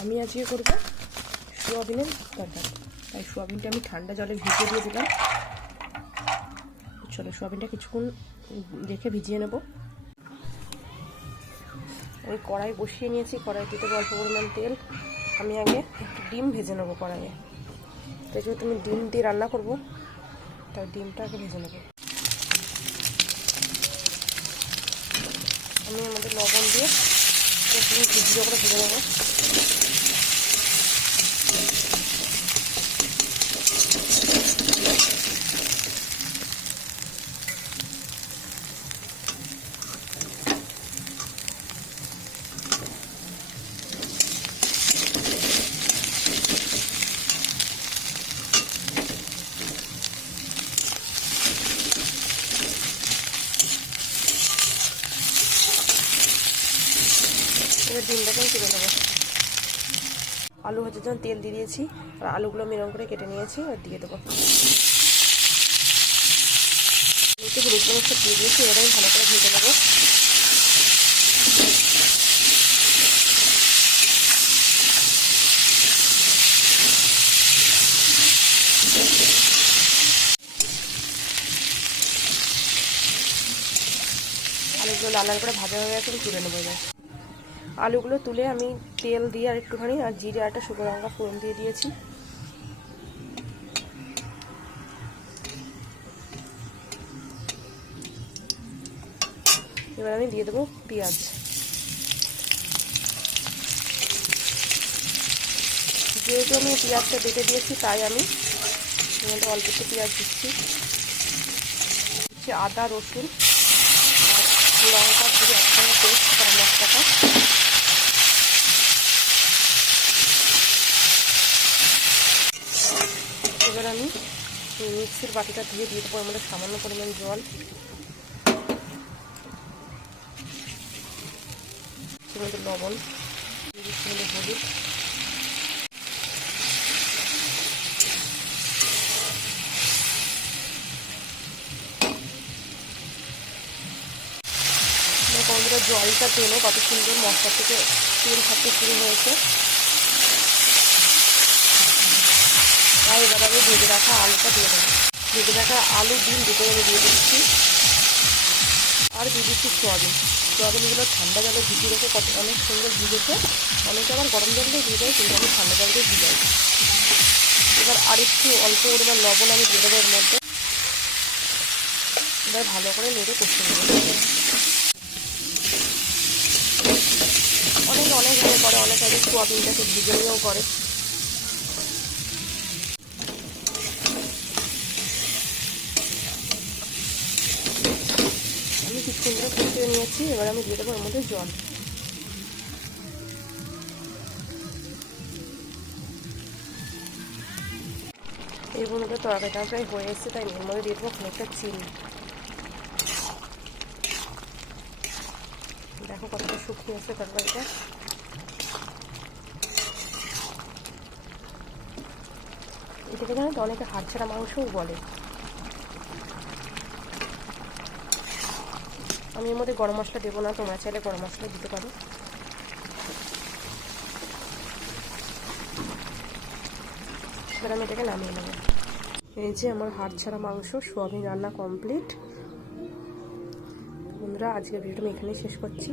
আমি আজকে করবো সোয়াবিনের তরকারি। তাই সোয়াবিনটা আমি ঠান্ডা জলে ভিজিয়ে দিয়ে দিলাম। চলো সোয়াবিনটা কিছুক্ষণ রেখে ভিজিয়ে নেব। ওই কড়াই বসিয়ে নিয়েছি, কড়াইতে দেবো অল্প পরিমাণ তেল। আমি আগে একটু ডিম ভেজে নেবো কড়াইয়ে। তাই যেহেতু আমি ডিম দিয়ে রান্না করবো, তাই ডিমটা আগে ভেজে নেবো। আমি এর মধ্যে লবণ দিয়ে ডিম ভিজিয়ে করে ভেজে নেবো। এবার ডিমটাকে আমি তুলে নেবো। আলু ভাজার জন্য তেল দিয়ে দিয়েছি, আর আলুগুলো আমি এরকম করে কেটে নিয়েছি আর দিয়ে দেবো। আলুতে হলুদ মরিচ দিয়ে দিয়েছি, এবার আমি ভালো করে ভেজে নেবো। আলুগুলো লাল লাল করে ভাজা হয়ে গেছে, আমি তুলে নেবো। এবার আলুগুলো তুলে আমি তেল দিয়ে আর একটুখানি আর জিরে একটা শুকনো লঙ্কা ফোড়ন দিয়ে দিয়েছি। এবার আমি দিয়ে দেবো পেঁয়াজ। যেহেতু আমি পেঁয়াজটা বেটে দিয়েছি, তাই আমি অল্প একটু পেঁয়াজ দিচ্ছি। আদা রসুন আর লঙ্কা দিয়ে একসঙ্গে পেস্ট করা মশলাটা। এবার আমি মিক্সির বাটিটা দিয়ে দেবো এর মধ্যে সামান্য পরিমাণ জল, এর মধ্যে লবণ, হলুদ। বন্ধুরা জলটা টেনে কত সুন্দর মশলা থেকে তেল ছাড়তে শুরু হয়েছে। আর এবার আমি ভেজে রাখা আলুটা দিয়ে দেবো। ভেজে রাখা আলু ডিম দুটো আমি দিয়ে দিচ্ছি, আর দিয়ে দিচ্ছি সোয়াবিন। সোয়াবিনগুলো ঠান্ডা জলে ভিজিয়ে রেখে অনেক সুন্দর ভিজেছে। অনেকে আবার গরম জল দিয়ে ভিজাই, কিন্তু আমি ঠান্ডা জল দিয়ে ভিজাই। এবার আর একটু অল্প পরিমাণ লবণ আমি দিয়ে দেবো এর মধ্যে। এবার ভালো করে নেড়ে কষে নেবো। অনেকে অনেকভাবে করে, অনেকে আগে সোয়াবিনটাকে ভিজে নিয়েও করে। আমি কিছুক্ষণ ধরে কষিয়ে নিয়েছি। এবার আমি দিয়ে দেবো এর মধ্যে জল। এর মধ্যে তরকারিটা প্রায় হয়ে এসেছে, তাই এর মধ্যে দিয়ে দেবো খানিকটা চিনি। দেখো কতটা শুকিয়ে আসছে তরকারিটা। এটাকে জানো তো অনেকে হাড় ছাড়া মাংসও বলে। আমি এর মধ্যে গরম মশলা দেবো না, তোমরা চাইলে গরম মশলা দিতে পারো। এবার আমি এটাকে নামিয়ে নেবো। এই যে আমার হাড় ছাড়া মাংস সোয়াবিন রান্না কমপ্লিট। বন্ধুরা আজকের ভিডিওটা আমি এখানেই শেষ করছি।